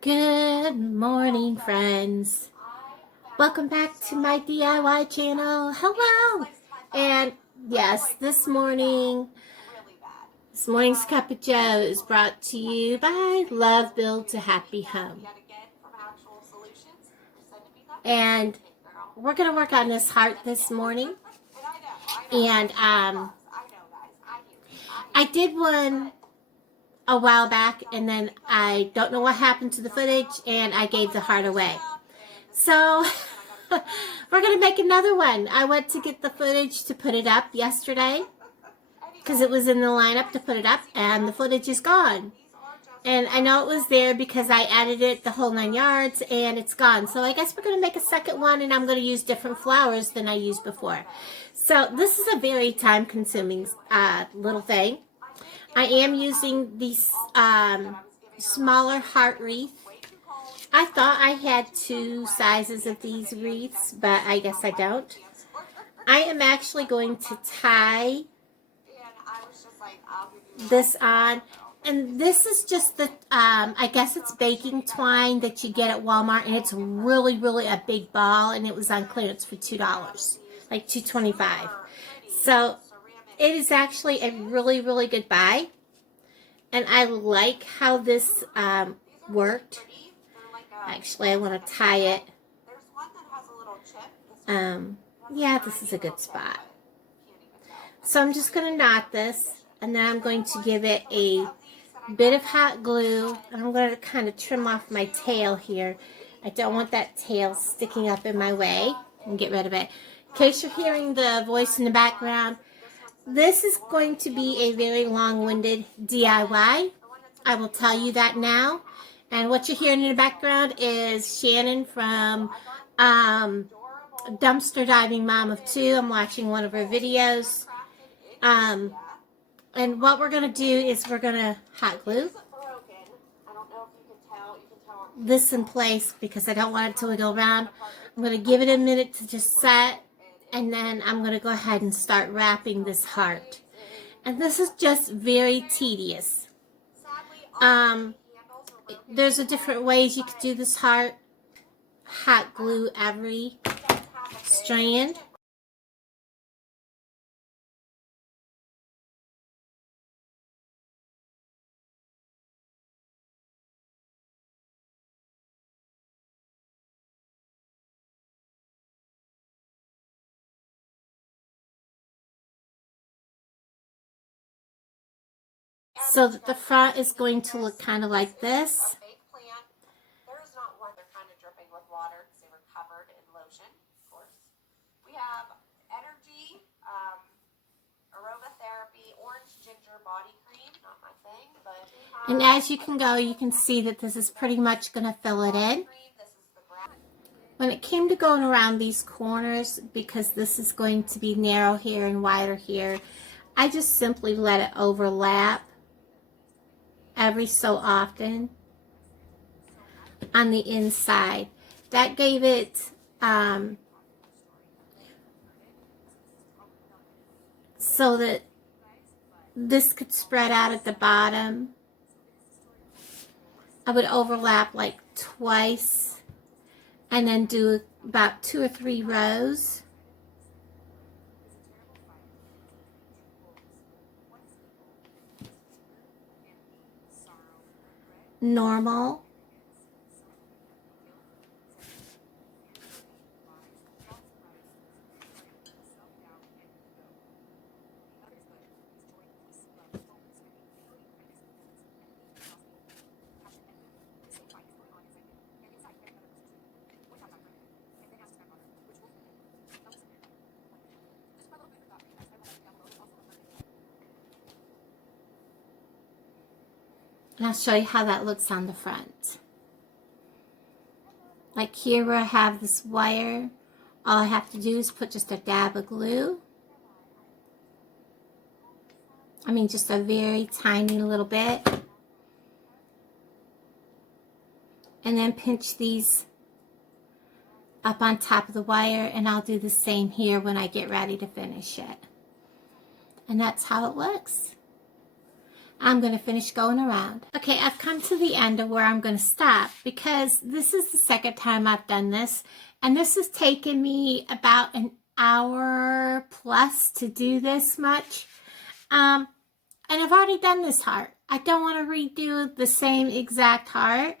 Good morning, friends. Welcome back to my DIY channel. Hello! And yes, this morning's Cup of Joe is brought to you by Love Builds a Happy Home. And we're going to work on this heart this morning. And I did one a while back, and then I don't know what happened to the footage, and I gave the heart away. So we're going to make another one. I went to get the footage to put it up yesterday because it was in the lineup to put it up, and the footage is gone. And I know it was there because I edited it the whole 9 yards, and it's gone. So I guess we're going to make a second one, and I'm going to use different flowers than I used before. So this is a very time-consuming little thing. I am using these smaller heart wreath. I thought I had 2 sizes of these wreaths, but I guess I don't. I am actually going to tie this on. And this is just the, I guess it's baking twine that you get at Walmart. And it's really, really a big ball. And it was on clearance for $2, like $2.25. So it is actually a really, really good buy. And I like how this worked. Actually, I want to tie it. Yeah, this is a good spot. So I'm just going to knot this. And then I'm going to give it a bit of hot glue. And I'm going to kind of trim off my tail here. I don't want that tail sticking up in my way. And get rid of it. In case you're hearing the voice in the background, this is going to be a very long-winded DIY. I will tell you that now. And what you're hearing in the background is Shannon from Dumpster Diving Mom of 2. I'm watching one of her videos. And what we're going to do is we're going to hot glue this in place because I don't want it to wiggle around. I'm going to give it a minute to just set. And then I'm going to go ahead and start wrapping this heart. And this is just very tedious. There's a different ways you could do this heart. Hot glue every strand. So that the front is going to look kind of like this. And as you can go, you can see that this is pretty much going to fill it in. When it came to going around these corners, because this is going to be narrow here and wider here, I just simply let it overlap every so often on the inside. That gave it so that this could spread out at the bottom. I would overlap like twice and then do about 2 or 3 rows. Normal. And I'll show you how that looks on the front. Like here where I have this wire, all I have to do is put just a dab of glue. I mean, just a very tiny little bit. And then pinch these up on top of the wire, and I'll do the same here when I get ready to finish it. And that's how it looks. I'm going to finish going around. Okay, I've come to the end of where I'm going to stop because this is the second time I've done this. And this has taken me about an hour plus to do this much. And I've already done this heart. I don't want to redo the same exact heart.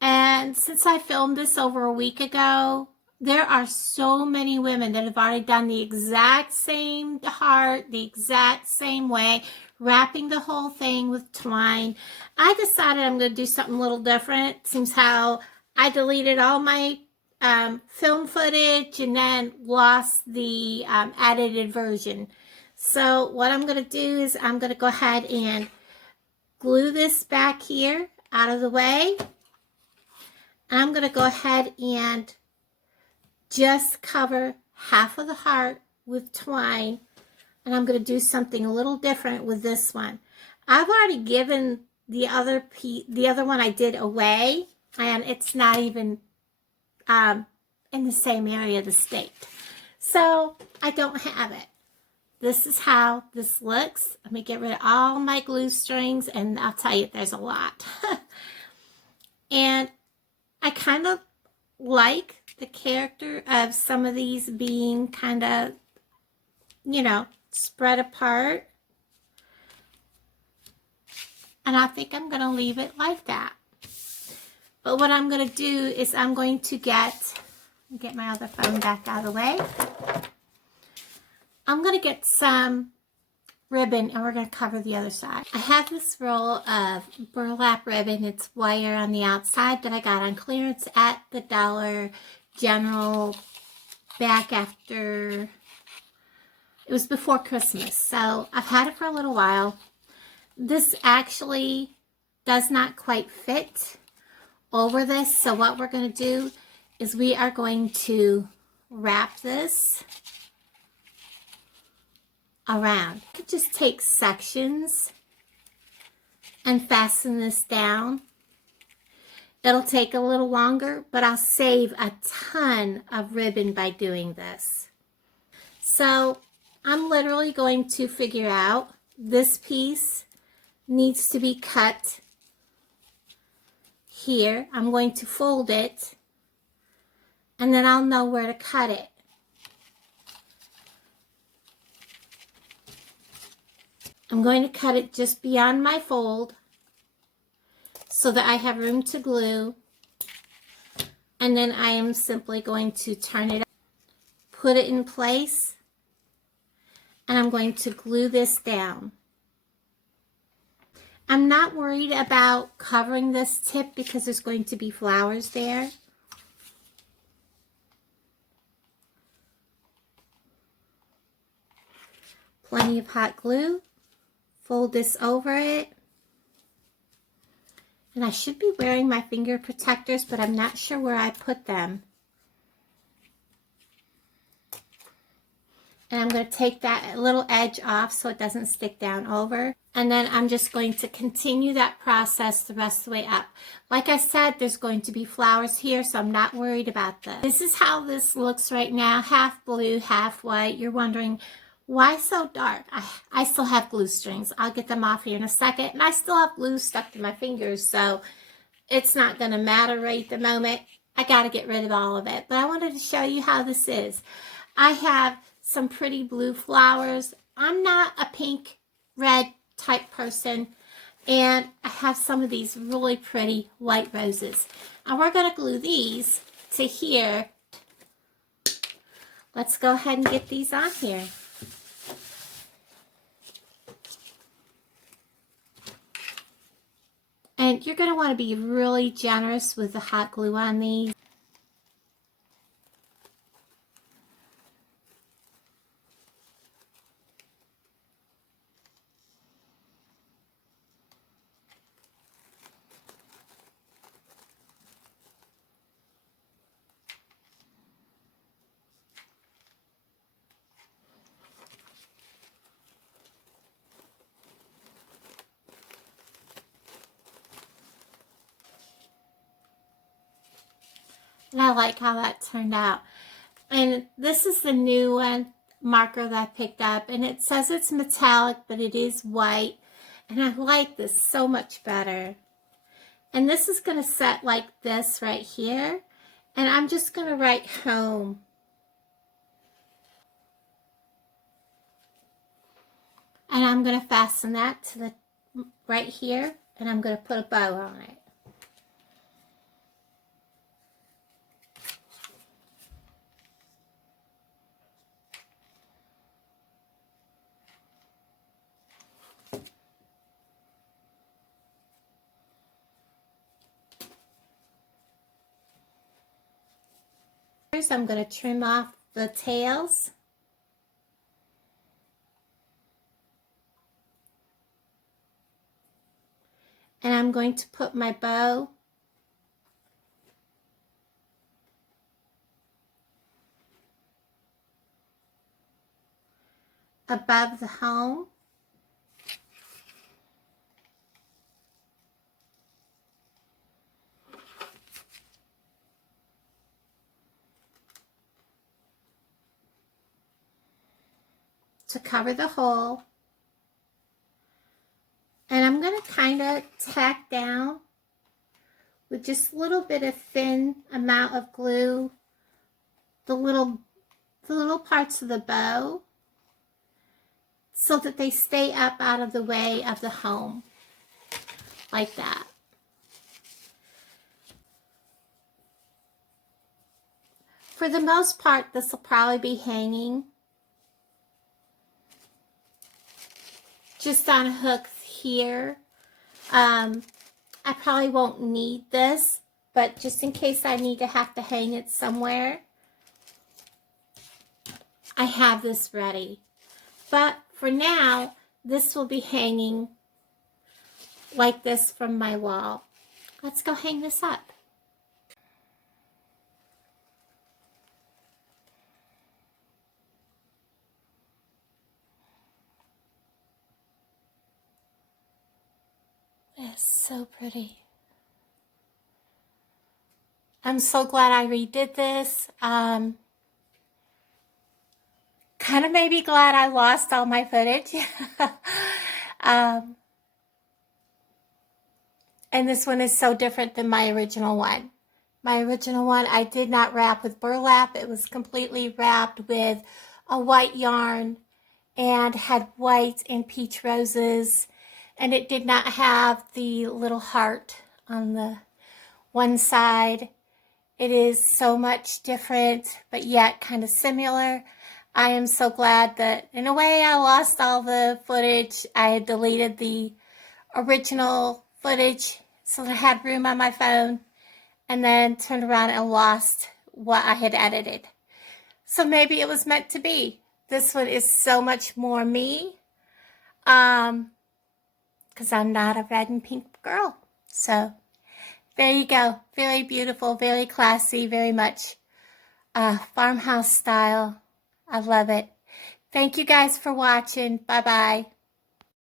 And since I filmed this over a week ago, there are so many women that have already done the exact same heart, the exact same way, wrapping the whole thing with twine. I decided I'm going to do something a little different. Seems how I deleted all my film footage and then lost the edited version. So what I'm going to do is I'm going to go ahead and glue this back here out of the way. And I'm going to go ahead and just cover half of the heart with twine. And I'm going to do something a little different with this one. I've already given the other one I did away. And it's not even in the same area of the state. So I don't have it. This is how this looks. Let me get rid of all my glue strings, and I'll tell you, there's a lot. And I kind of like the character of some of these being kind of, you know, spread apart. And I think I'm going to leave it like that. But what I'm going to do is I'm going to get my other phone back out of the way. I'm going to get some ribbon and we're going to cover the other side. I have this roll of burlap ribbon. It's wire on the outside that I got on clearance at the Dollar General back after, it was before Christmas. So I've had it for a little while. This actually does not quite fit over this. So what we're going to do is we are going to wrap this around. You could just take sections and fasten this down. It'll take a little longer, but I'll save a ton of ribbon by doing this. So I'm literally going to figure out this piece needs to be cut here. I'm going to fold it and then I'll know where to cut it. I'm going to cut it just beyond my fold so that I have room to glue. And then I am simply going to turn it up, put it in place, and I'm going to glue this down. I'm not worried about covering this tip because there's going to be flowers there. Plenty of hot glue. Fold this over it. And I should be wearing my finger protectors, but I'm not sure where I put them. And I'm going to take that little edge off so it doesn't stick down over. And then I'm just going to continue that process the rest of the way up. Like I said, there's going to be flowers here, so I'm not worried about this. This is how this looks right now, half blue, half white. You're wondering, why so dark? I still have glue strings. I'll get them off here in a second. And I still have glue stuck to my fingers, so it's not going to matter right at the moment. I got to get rid of all of it. But I wanted to show you how this is. I have some pretty blue flowers. I'm not a pink, red type person. And I have some of these really pretty white roses. And we're going to glue these to here. Let's go ahead and get these on here. And you're going to want to be really generous with the hot glue on these. And I like how that turned out. And this is the new one marker that I picked up. And it says it's metallic, but it is white. And I like this so much better. And this is going to set like this right here. And I'm just going to write home. And I'm going to fasten that to the right here. And I'm going to put a bow on it. First, I'm going to trim off the tails. And I'm going to put my bow above the home. To cover the hole. And I'm going to kind of tack down with just a little bit of thin amount of glue the little parts of the bow so that they stay up out of the way of the home, like that. For the most part, this will probably be hanging just on a hook here. I probably won't need this, but just in case I need to have to hang it somewhere, I have this ready. But for now, this will be hanging like this from my wall. Let's go hang this up. It's so pretty. I'm so glad I redid this. Kind of maybe glad I lost all my footage. And this one is so different than my original one. My original one, I did not wrap with burlap. It was completely wrapped with a white yarn and had white and peach roses. And it did not have the little heart on the one side. It is so much different, but yet kind of similar. I am so glad that, in a way, I lost all the footage. I had deleted the original footage so that I had room on my phone, and then turned around and lost what I had edited. So maybe it was meant to be. This one is so much more me, because I'm not a red and pink girl. So there you go. Very beautiful, very classy, very much farmhouse style. I love it. Thank you guys for watching. Bye-bye.